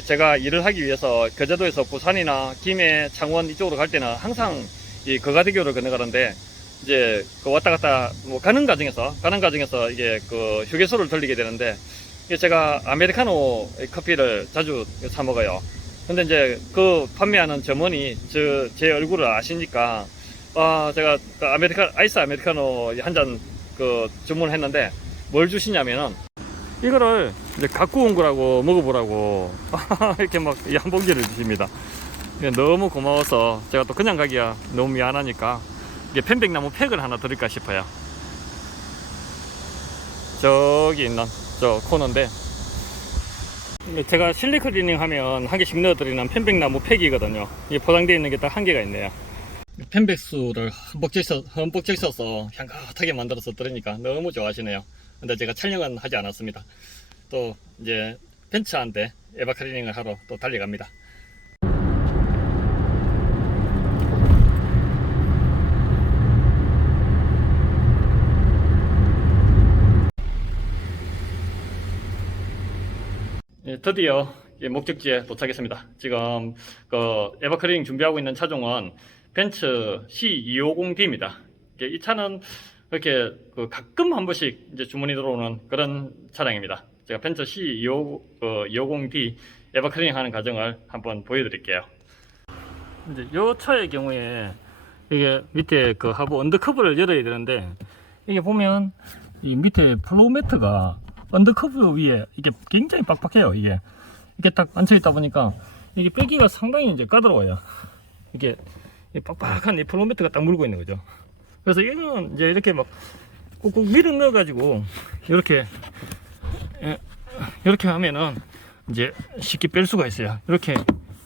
제가 일을 하기 위해서 거제도에서 부산이나 김해, 창원 이쪽으로 갈 때는 항상 이 거가대교를 건너가는데, 이제 그 왔다 갔다 뭐 가는 과정에서 이게 그 휴게소를 들리게 되는데, 이게 제가 아메리카노 커피를 자주 사 먹어요. 근데 이제 그 판매하는 점원이 제 얼굴을 아시니까, 제가 그 아이스 아메리카노 한 잔 그 주문했는데, 뭘 주시냐면은 이거를 이제 갖고 온 거라고 먹어보라고 이렇게 막 한 봉지를 주십니다. 너무 고마워서 제가 또 그냥 가기야 너무 미안하니까 이게 편백나무 팩을 하나 드릴까 싶어요. 저기 있는 저 코너인데, 제가 실내 클리닝 하면 한 개씩 넣어드리는 편백나무 팩이거든요. 이게 포장되어 있는 게 딱 한 개가 있네요. 편백수를 흠뻑 적셔서 향긋하게 만들어서 드리니까 너무 좋아하시네요. 근데 제가 촬영은 하지 않았습니다. 또 이제 벤츠한테 에바 클리닝을 하러 또 달려갑니다. 드디어 목적지에 도착했습니다. 지금 그 에바 클리닝 준비하고 있는 차종은 벤츠 C250D입니다. 이 차는 이렇게 그 가끔 한 번씩 이제 주문이 들어오는 그런 차량입니다. 제가 벤츠 C250D 에바 클리닝 하는 과정을 한번 보여드릴게요. 이제 이 차의 경우에 이게 밑에 그 하부 언더커브를 열어야 되는데, 이게 보면 이 밑에 플로우 매트가 언더커브 위에 이게 굉장히 빡빡해요. 이게 딱 앉혀 있다 보니까 이게 빼기가 상당히 이제 까다로워요. 이게 빡빡한 이 플로우 매트가 딱 물고 있는 거죠. 그래서 이거는 이제 이렇게 막 꾹꾹 밀어 넣어 가지고 이렇게 하면은 이제 쉽게 뺄 수가 있어요. 이렇게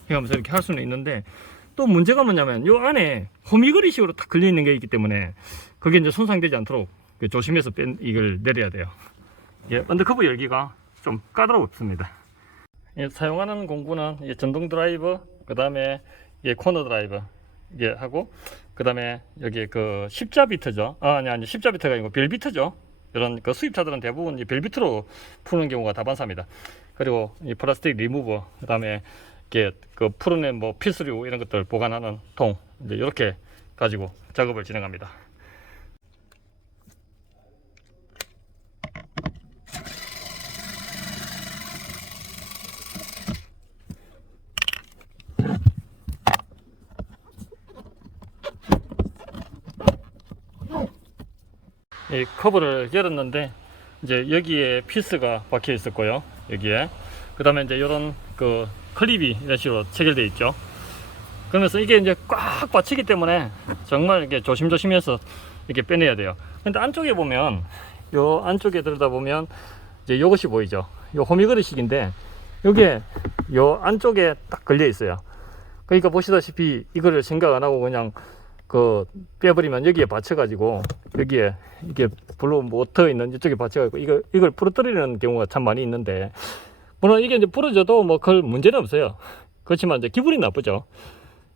하면서 이렇게 할 수는 있는데, 또 문제가 뭐냐면 요 안에 호미거리식으로 딱 걸려 있는 게 있기 때문에 그게 이제 손상되지 않도록 조심해서 이걸 내려야 돼요. 언더커브 열기가 좀 까다롭습니다. 사용하는 공구는 전동 드라이버, 그 다음에 코너 드라이버 하고, 그 다음에 여기 그 십자비트죠. 아니 십자비트가 아니고 벨비트죠. 이런 그 수입차들은 대부분 이 벨비트로 푸는 경우가 다반사입니다. 그리고 이 플라스틱 리무버, 그 다음에 그 푸르낸 뭐 필수류 이런 것들 보관하는 통, 이제 이렇게 가지고 작업을 진행합니다. 이 커버를 열었는데, 이제 여기에 피스가 박혀 있었고요. 여기에 그 다음에 이제 이런 그 클립이 이런 식으로 체결되어 있죠. 그러면서 이게 이제 꽉 받치기 때문에 정말 이렇게 조심조심해서 이렇게 빼내야 돼요. 근데 안쪽에 보면, 요 안쪽에 들다 보면 이제 요것이 보이죠. 요 호미그릇식인데 요게 요 안쪽에 딱 걸려 있어요. 그러니까 보시다시피 이거를 생각 안 하고 그냥 그 빼버리면 여기에 받쳐가지고, 여기에 이게 블루 모터 있는 이쪽에 받쳐가지고 이걸 부러뜨리는 경우가 참 많이 있는데, 물론 이게 이제 부러져도 뭐 그 문제는 없어요. 그렇지만 이제 기분이 나쁘죠.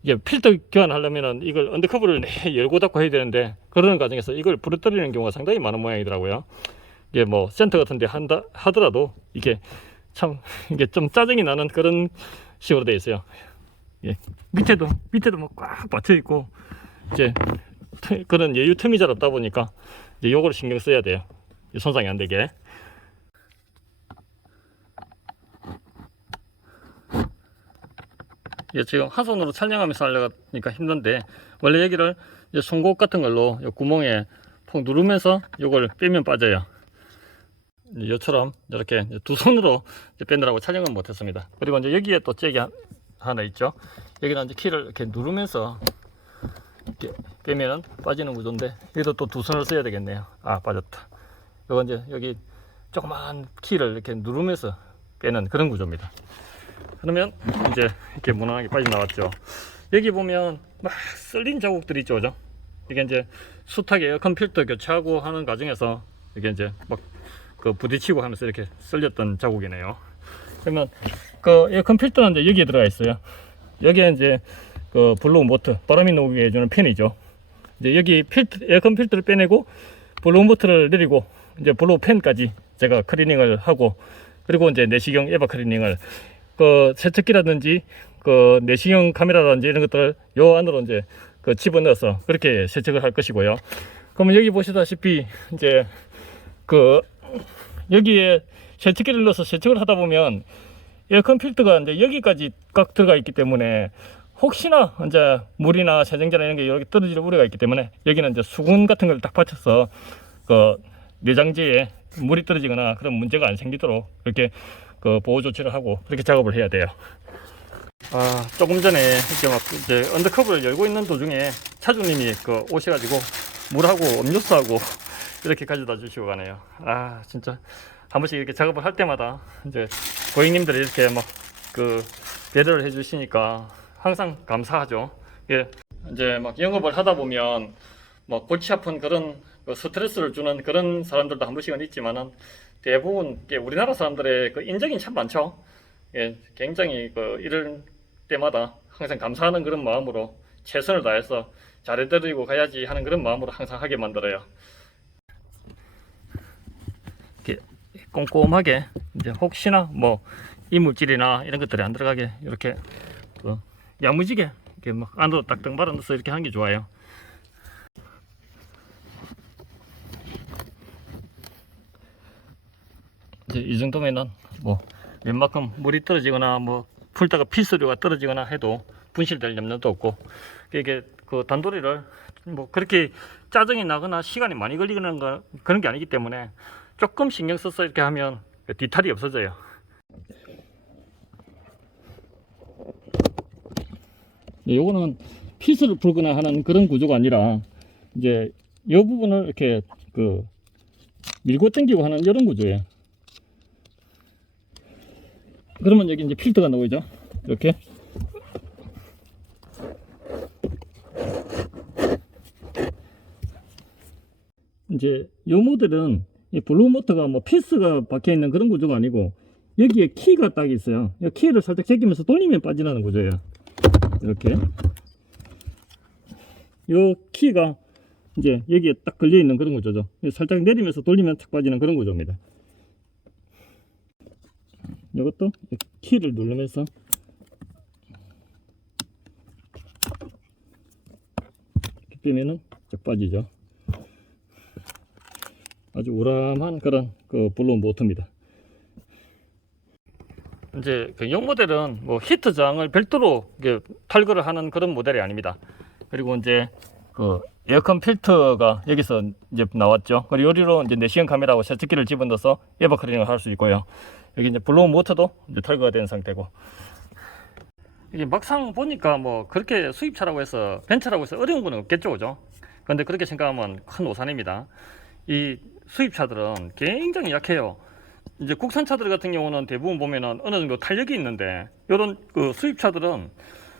이게 필터 교환하려면은 이걸 언더커브를 열고 닫고 해야 되는데, 그러는 과정에서 이걸 부러뜨리는 경우가 상당히 많은 모양이더라고요. 이게 뭐 센터 같은데 하더라도 이게 참 이게 좀 짜증이 나는 그런 식으로 되어 있어요. 밑에도 뭐 꽉 받쳐 있고, 이제 그런 여유 틈이 잘 없다 보니까 이제 요거를 신경 써야 돼요. 손상이 안 되게. 지금 한 손으로 촬영하면서 하려니까 힘든데, 원래 여기를 이제 송곳 같은 걸로 요 구멍에 푹 누르면서 요걸 빼면 빠져요. 이처럼 이렇게 두 손으로 빼느라고 촬영은 못했습니다. 그리고 이제 여기에 또 잭이 하나 있죠. 여기는 이제 키를 이렇게 누르면서 이렇게 빼면 빠지는 구조인데, 여기도 또 두 손을 써야 되겠네요. 빠졌다. 이건 이제 여기 조그만 키를 이렇게 누르면서 빼는 그런 구조입니다. 그러면 이제 이렇게 무난하게 빠져나왔죠. 여기 보면 막 쓸린 자국들이 있죠. 그죠? 이게 이제 숱하게 에어컨 필터 교체하고 하는 과정에서 이게 이제 막 그 부딪히고 하면서 이렇게 쓸렸던 자국이네요. 그러면 그 에어컨 필터는 이제 여기에 들어가 있어요. 여기에 이제 그 블로우 모터, 바람이 나오게 해주는 팬이죠. 이제 여기 에어컨 필터를 빼내고 블로우 모터를 내리고 이제 블로우 팬까지 제가 클리닝을 하고, 그리고 이제 내시경 에바 클리닝을 그 세척기라든지 그 내시경 카메라라든지 이런 것들을 요 안으로 이제 그 집어넣어서 그렇게 세척을 할 것이고요. 그러면 여기 보시다시피 이제 그 여기에 세척기를 넣어서 세척을 하다 보면 에어컨 필터가 이제 여기까지 꽉 들어가 있기 때문에 혹시나 이제 물이나 세정제나 이런 게 이렇게 떨어질 우려가 있기 때문에 여기는 이제 수건 같은 걸 딱 받쳐서 그 내장재에 물이 떨어지거나 그런 문제가 안 생기도록 이렇게 그 보호 조치를 하고 그렇게 작업을 해야 돼요. 조금 전에 이렇게 막 이제 언더커버를 열고 있는 도중에 차주님이 그 오셔가지고 물하고 음료수하고 이렇게 가져다 주시고 가네요. 진짜 한 번씩 이렇게 작업을 할 때마다 이제 고객님들이 이렇게 막 그 배려를 해주시니까 항상 감사하죠. 예, 이제 막 영업을 하다 보면 뭐 골치 아픈 그런 그 스트레스를 주는 그런 사람들도 한 번씩은 있지만은 대부분 우리나라 사람들의 그 인정이 참 많죠. 예, 굉장히 그 이럴 때마다 항상 감사하는 그런 마음으로 최선을 다해서 잘해드리고 가야지 하는 그런 마음으로 항상 하게 만들어요. 이렇게 꼼꼼하게 이제 혹시나 뭐 이물질이나 이런 것들이 안 들어가게 이렇게 그 야무지게 이렇게 막 안으로 딱딱 말아 넣어서 이렇게 하는 게 좋아요. 이제 이 정도면은 뭐 웬만큼 물이 떨어지거나 뭐 풀다가 필수류가 떨어지거나 해도 분실될 염려도 없고, 이게 그 단도리를 뭐 그렇게 짜증이 나거나 시간이 많이 걸리는 거 그런 게 아니기 때문에 조금 신경 써서 이렇게 하면 뒤탈이 없어져요. 요거는 피스를 풀거나 하는 그런 구조가 아니라 이제 이 부분을 이렇게 그 밀고 당기고 하는 이런 구조예요. 그러면 여기 이제 필터가 나오죠. 이렇게 이제 이 모델은 이 블루 모터가 뭐 피스가 박혀 있는 그런 구조가 아니고 여기에 키가 딱 있어요. 이 키를 살짝 제끼면서 돌리면 빠지는 구조예요. 이렇게 이 키가 이제 여기에 딱 걸려 있는 그런 구조죠. 살짝 내리면서 돌리면 탁 빠지는 그런 구조입니다. 이것도 키를 누르면서 이렇게 빼면은 쫙 빠지죠. 아주 우람한 그런 그 블루 모터입니다. 이제 그 용 모델은 뭐 히트 저항을 별도로 탈거를 하는 그런 모델이 아닙니다. 그리고 이제 그 에어컨 필터가 여기서 이제 나왔죠. 그리고 요리로 이제 내시경 카메라하고 세척기를 집어넣어서 에버 클리닝을 할 수 있고요. 여기 이제 블로우 모터도 이제 탈거가 된 상태고, 이게 막상 보니까 뭐 그렇게 수입차라고 해서 벤츠라고 해서 어려운 건 없겠죠, 그죠? 근데 그렇게 생각하면 큰 오산입니다. 이 수입차들은 굉장히 약해요. 이제 국산차들 같은 경우는 대부분 보면은 어느 정도 탄력이 있는데, 이런 그 수입차들은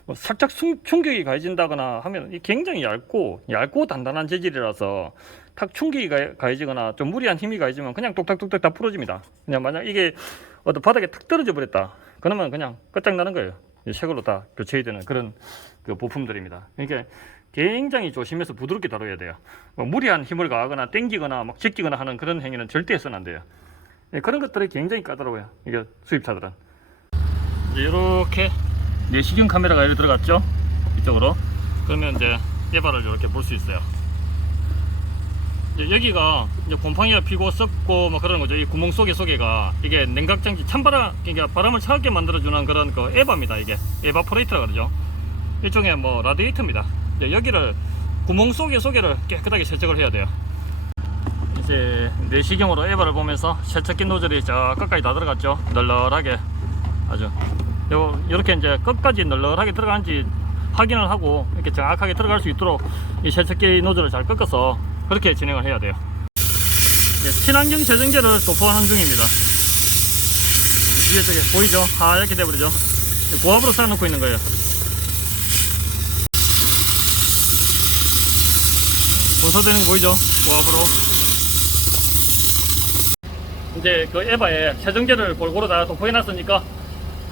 뭐 살짝 충격이 가해진다거나 하면 굉장히 얇고 단단한 재질이라서 탁 충격이 가해지거나 좀 무리한 힘이 가해지면 그냥 똑딱똑딱 다 부러집니다. 그냥 만약 이게 어떤 바닥에 탁 떨어져 버렸다 그러면 그냥 끝장나는 거예요. 새걸로 다 교체해야 되는 그런 그 부품들입니다. 그러니까 굉장히 조심해서 부드럽게 다뤄야 돼요. 뭐 무리한 힘을 가하거나 당기거나 막 제끼거나 하는 그런 행위는 절대 해서는 안 돼요. 그런 것들이 굉장히 까다로워요. 이게 수입차들은. 이제 이렇게 내시경 카메라가 여기 들어갔죠, 이쪽으로. 그러면 이제 에바를 이렇게 볼 수 있어요. 이제 여기가 이제 곰팡이가 피고 썩고 뭐 그런 거죠. 이 구멍 속에가 이게 냉각장치, 찬바람, 그러니까 바람을 차갑게 만들어주는 그런 그 에바입니다. 이게 에바포레이터라 그러죠. 일종의 뭐 라디에이터입니다. 이제 여기를 구멍 속에를 깨끗하게 세척을 해야 돼요. 이제 내시경으로 에바를 보면서 세척기 노즐이 저 끝까지 다 들어갔죠. 널널하게 아주. 이렇게 이제 끝까지 널널하게 들어가는지 확인을 하고 이렇게 정확하게 들어갈 수 있도록 이 세척기 노즐을 잘 꺾어서 그렇게 진행을 해야 돼요. 친환경 세정제를 도포하는 중입니다. 뒤에 저기 보이죠? 하얗게 돼버리죠? 고압으로 쌓아놓고 있는 거예요. 분사되는 거 보이죠? 고압으로. 이제 그 에바에 세정제를 골고루 다 도포해 놨으니까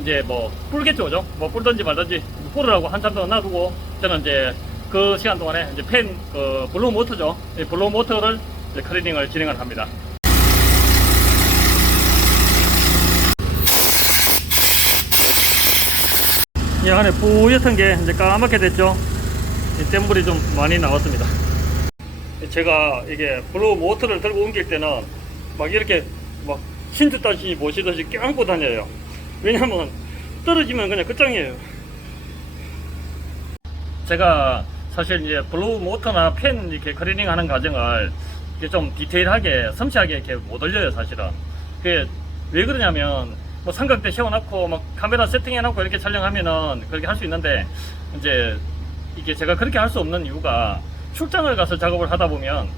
이제 뭐 불겠죠, 그죠? 뭐 불든지 말든지 불으라고 한참 더 놔두고, 저는 이제 그 시간 동안에 이제 그 블로우 모터죠. 이 블로우 모터를 이제 클리닝을 진행을 합니다. 이 안에 뿌옇던 게 이제 까맣게 됐죠. 이 땜물이 좀 많이 나왔습니다. 제가 이게 블로우 모터를 들고 옮길 때는 막 이렇게 막 신주 따시 모시듯이 껴안고 다녀요. 왜냐면 떨어지면 그냥 끝장이에요. 제가 사실 이제 블로우 모터나 팬 이렇게 클리닝 하는 과정을 이렇게 좀 디테일하게 섬세하게 이렇게 못 올려요, 사실은. 그게 왜 그러냐면 뭐 삼각대 세워놓고 막 카메라 세팅해놓고 이렇게 촬영하면은 그렇게 할 수 있는데, 이제 이게 제가 그렇게 할 수 없는 이유가 출장을 가서 작업을 하다 보면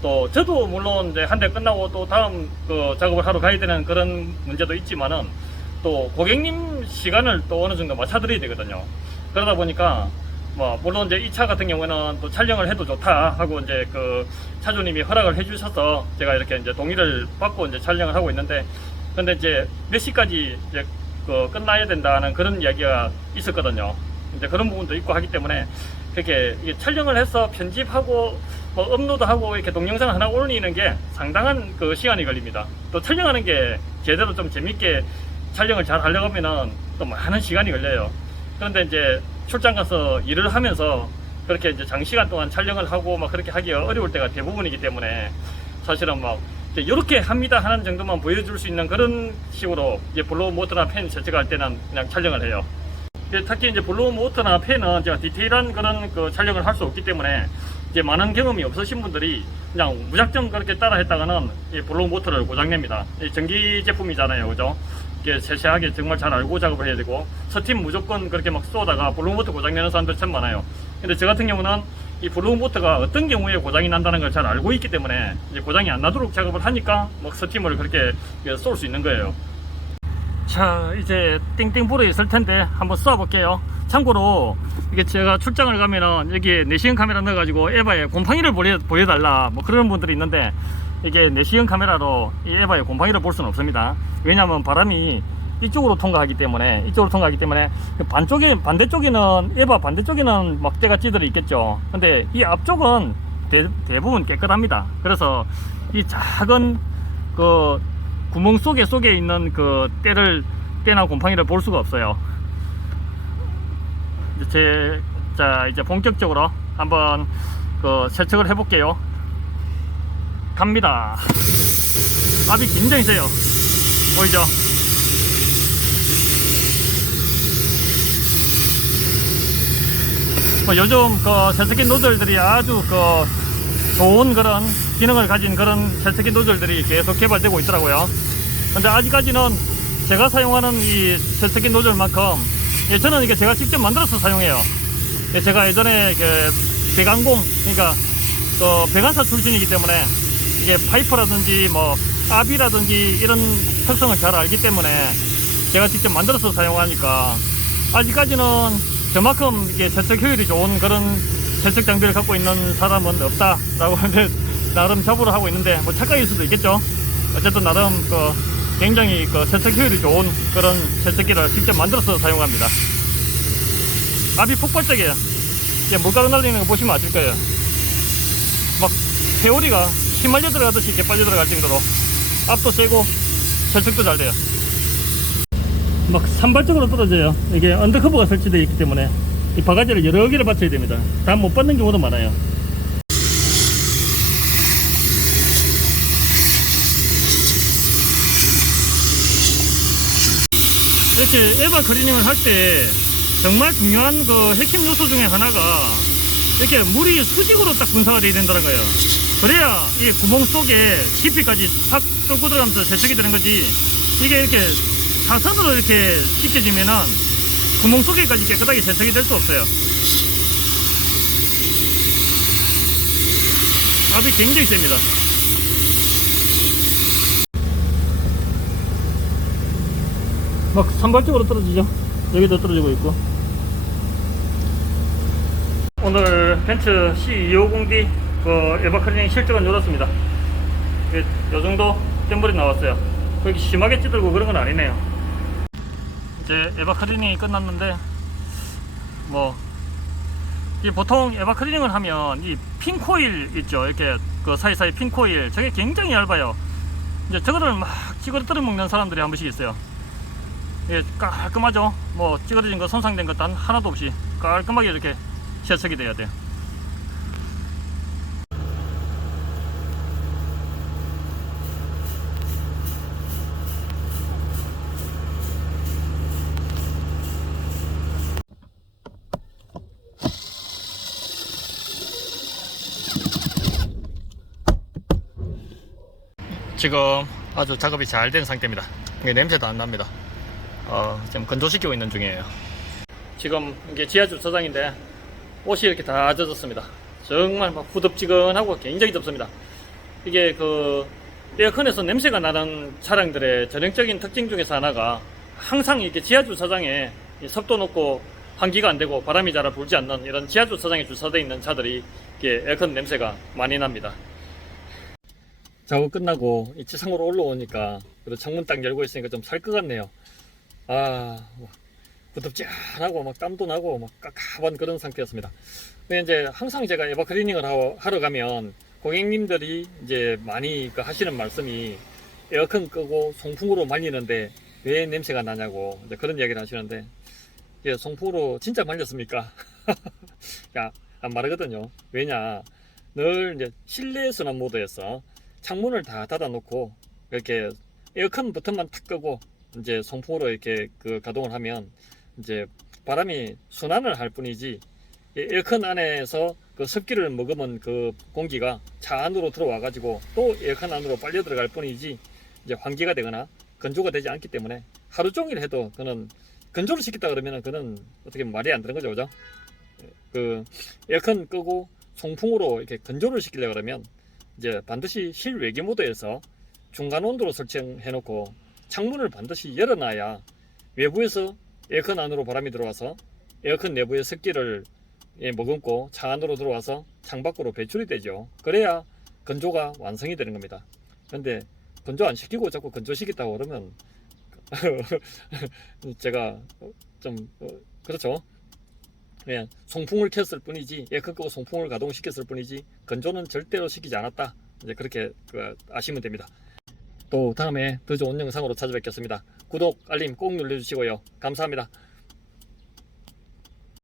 또 저도 물론 이제 한 대 끝나고 또 다음 그 작업을 하러 가야 되는 그런 문제도 있지만은 또 고객님 시간을 또 어느 정도 맞춰드려야 되거든요. 그러다 보니까 뭐 물론 이제 이 차 같은 경우에는 또 촬영을 해도 좋다 하고 이제 그 차주님이 허락을 해주셔서 제가 이렇게 이제 동의를 받고 이제 촬영을 하고 있는데, 근데 이제 몇 시까지 이제 그 끝나야 된다는 그런 이야기가 있었거든요. 이제 그런 부분도 있고 하기 때문에 그렇게 촬영을 해서 편집하고 뭐 업로드하고 이렇게 동영상 하나 올리는 게 상당한 그 시간이 걸립니다. 또 촬영하는 게 제대로 좀 재밌게 촬영을 잘 하려고 하면은 또 많은 시간이 걸려요. 그런데 이제 출장 가서 일을 하면서 그렇게 이제 장시간 동안 촬영을 하고 막 그렇게 하기가 어려울 때가 대부분이기 때문에 사실은 막 이렇게 합니다 하는 정도만 보여줄 수 있는 그런 식으로 이제 블로우 모터나 팬 설치할 때는 그냥 촬영을 해요. 특히 이제 블로우 모터나 팬은 제가 디테일한 그런 그 촬영을 할 수 없기 때문에 이제 많은 경험이 없으신 분들이 그냥 무작정 그렇게 따라 했다가는 이 블로우 모터를 고장냅니다. 이 전기 제품이잖아요, 그죠? 이게 세세하게 정말 잘 알고 작업을 해야 되고, 스팀 무조건 그렇게 막 쏘다가 블로우 모터 고장내는 사람들 참 많아요. 근데 저 같은 경우는 이 블로우 모터가 어떤 경우에 고장이 난다는 걸 잘 알고 있기 때문에 이제 고장이 안 나도록 작업을 하니까 막 스팀을 그렇게 쏠 수 있는 거예요. 자, 이제 띵띵 불어 있을 텐데 한번 쏴 볼게요. 참고로 이게 제가 출장을 가면은 여기에 내시경 카메라 넣어가지고 에바에 곰팡이를 보여달라 뭐 그런 분들이 있는데, 이게 내시경 카메라로 이 에바에 곰팡이를 볼 수는 없습니다. 왜냐하면 바람이 이쪽으로 통과하기 때문에 반대쪽에는 에바 반대쪽에는 막 때가 찌들어 있겠죠. 근데 이 앞쪽은 대부분 깨끗합니다. 그래서 이 작은 그 구멍 속에 있는 그 때나 곰팡이를 볼 수가 없어요. 자, 이제 본격적으로 한번 그 세척을 해볼게요. 갑니다. 압이 굉장히 세요. 보이죠? 요즘 그 세척기 노즐들이 아주 그 좋은 그런 기능을 가진 그런 세척기 노즐들이 계속 개발되고 있더라고요. 근데 아직까지는 제가 사용하는 이 세척기 노즐만큼, 저는 이게 제가 직접 만들어서 사용해요. 제가 예전에 그 배관공, 그러니까 그 배관사 출신이기 때문에 이게 파이프라든지 뭐 압이라든지 이런 특성을 잘 알기 때문에 제가 직접 만들어서 사용하니까 아직까지는 저만큼 이게 세척 효율이 좋은 그런 세척 장비를 갖고 있는 사람은 없다라고 나름 자부를 하고 있는데, 뭐 착각일 수도 있겠죠. 어쨌든 나름 그 굉장히 그 세척 효율이 좋은 그런 세척기를 직접 만들어서 사용합니다. 압이 폭발적이에요. 이제 물가루 날리는 거 보시면 아실 거예요. 막 회오리가 휘말려 들어가듯이 이렇게 빨려 들어갈 정도로 압도 세고 세척도 잘 돼요. 막 산발적으로 떨어져요. 이게 언더커버가 설치되어 있기 때문에 이 바가지를 여러 개를 받쳐야 됩니다. 다 못 받는 경우도 많아요. 이렇게 에바 클리닝을 할 때 정말 중요한 그 핵심 요소 중에 하나가 이렇게 물이 수직으로 딱 분사가 되어야 된다는 거예요. 그래야 이 구멍 속에 깊이까지 탁 뚫고 들어가면서 세척이 되는 거지, 이게 이렇게 사선으로 이렇게 씻겨지면은 구멍 속에까지 깨끗하게 세척이 될 수 없어요. 압이 굉장히 셉니다. 막 산발적으로 떨어지죠. 여기도 떨어지고 있고. 오늘 벤츠 C250D 그 에바 클리닝 실적은 이렇습니다. 요 정도 땜물이 나왔어요. 그렇게 심하게 찌들고 그런 건 아니네요. 이제 에바 클리닝이 끝났는데, 뭐 이 보통 에바 클리닝을 하면 이 핀 코일 있죠. 이렇게 그 사이사이 핀 코일, 저게 굉장히 얇아요. 이제 저거를 막 찌그러뜨려 먹는 사람들이 한 번씩 있어요. 예, 깔끔하죠. 뭐 찌그러진 거 손상된 것도 하나도 없이 깔끔하게 이렇게 세척이 돼야 돼요. 지금 아주 작업이 잘 된 상태입니다. 냄새도 안 납니다. 지금 건조시키고 있는 중이에요. 지금 이게 지하 주차장인데 옷이 이렇게 다 젖었습니다. 정말 막 후덥지근하고 굉장히 덥습니다. 이게 그 에어컨에서 냄새가 나는 차량들의 전형적인 특징 중에서 하나가 항상 이렇게 지하 주차장에 습도 높고 환기가 안 되고 바람이 잘 불지 않는 이런 지하 주차장에 주차되어 있는 차들이 이게 에어컨 냄새가 많이 납니다. 작업 끝나고 이 지상으로 올라오니까 그래도 창문 딱 열고 있으니까 좀 살 것 같네요. 부덥지않하고 막 땀도 나고 막 깝깝한 그런 상태였습니다. 근데 이제 항상 제가 에바 클리닝을 하러 가면 고객님들이 이제 많이 하시는 말씀이 에어컨 끄고 송풍으로 말리는데 왜 냄새가 나냐고 이제 그런 이야기를 하시는데, 예, 송풍으로 진짜 말렸습니까? 야, 안 마르거든요. 왜냐, 늘 이제 실내 순환 모드에서 창문을 다 닫아 놓고 이렇게 에어컨 버튼만 탁 끄고 이제 송풍으로 이렇게 가동을 하면 이제 바람이 순환을 할 뿐이지 에어컨 안에서 그 습기를 머금은 그 공기가 차 안으로 들어와 가지고 또 에어컨 안으로 빨려 들어갈 뿐이지 이제 환기가 되거나 건조가 되지 않기 때문에 하루 종일 해도 그는 건조를 시켰다 그러면은 그는 어떻게 말이 안 되는 거죠, 그죠? 그 에어컨 끄고 송풍으로 이렇게 건조를 시키려고 그러면 이제 반드시 실외기 모드에서 중간 온도로 설정해 놓고 창문을 반드시 열어놔야 외부에서 에어컨 안으로 바람이 들어와서 에어컨 내부의 습기를 머금고 차 안으로 들어와서 창밖으로 배출이 되죠. 그래야 건조가 완성이 되는 겁니다. 그런데 건조 안 시키고 자꾸 건조시켰다고 그러면 제가 좀 그렇죠. 그냥 송풍을 켰을 뿐이지, 에어컨 끄고 송풍을 가동시켰을 뿐이지 건조는 절대로 시키지 않았다. 이제 그렇게 아시면 됩니다. 또 다음에 더 좋은 영상으로 찾아뵙겠습니다. 구독, 알림 꼭 눌러주시고요. 감사합니다.